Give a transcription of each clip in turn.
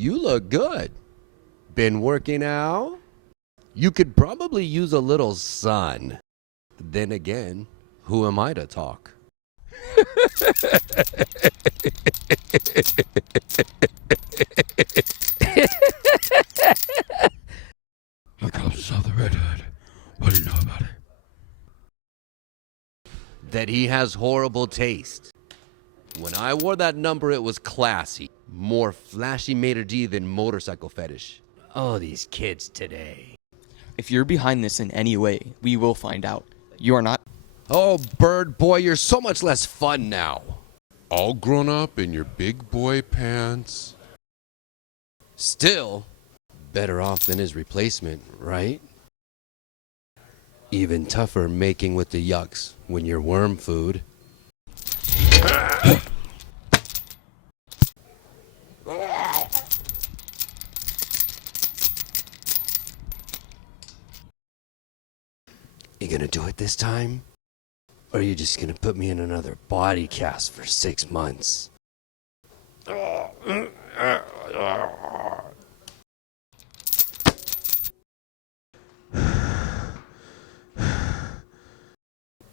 You look good. Been working out? You could probably use a little sun. Then again, who am I to talk? The cops saw the redhead. What do you know about it? That he has horrible taste. When I wore that number, it was classy. More flashy maitre d' than motorcycle fetish. Oh, these kids today. If you're behind this in any way, we will find out. You are not. Oh, bird boy, you're so much less fun now. All grown up in your big boy pants. Still, better off than his replacement, right? Even tougher making with the yucks when you're worm food. You gonna do it this time? Or are you just gonna put me in another body cast for 6 months?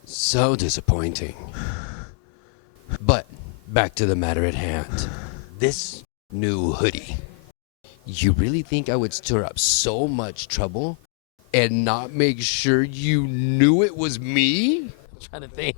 So disappointing. But back to the matter at hand. This new hoodie. You really think I would stir up so much trouble and not make sure you knew it was me? I'm trying to think.